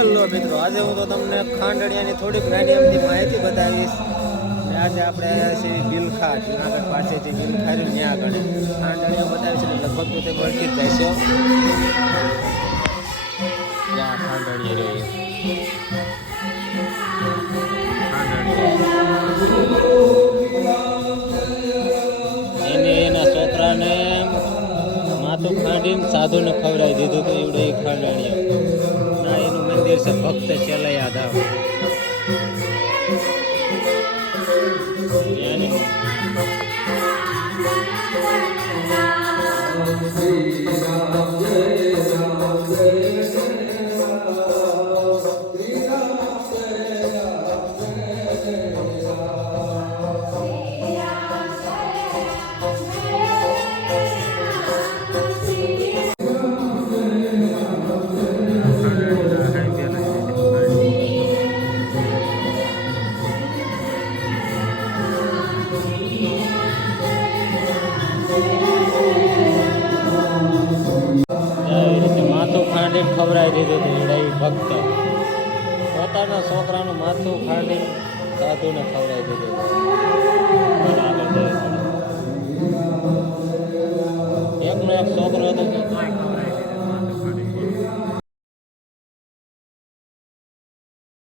Hello મિત્રો, આજે હું તો તમને ખાંડણિયાની થોડીક નાની માહિતી બતાવીશ. ને આજે આપણે આવ્યા છીએ બિલખા જુનાગઢ પાસેથી બિલખા રહ્યું ત્યાં આગળ. ખાંડણીઓ બતાવીશ એટલે લગભગ તો તે ઓળખી જ છે ત્યાં ખાંડણીઓ રહી એને છોકરાને માથું ખાંડીને સાધુને ખવડાવી દીધું તો એવડે એ છે ભક્ત ચેલૈયા ધામ ત્યાંની એવી માથું ખાંડીને ખવડાવી દીધું હતું એવડે ભક્ત. પોતાના છોકરાનું માથું ખાંડીને સાધુને ખવડાવી દીધું એકનો એક છોકરો હતો તો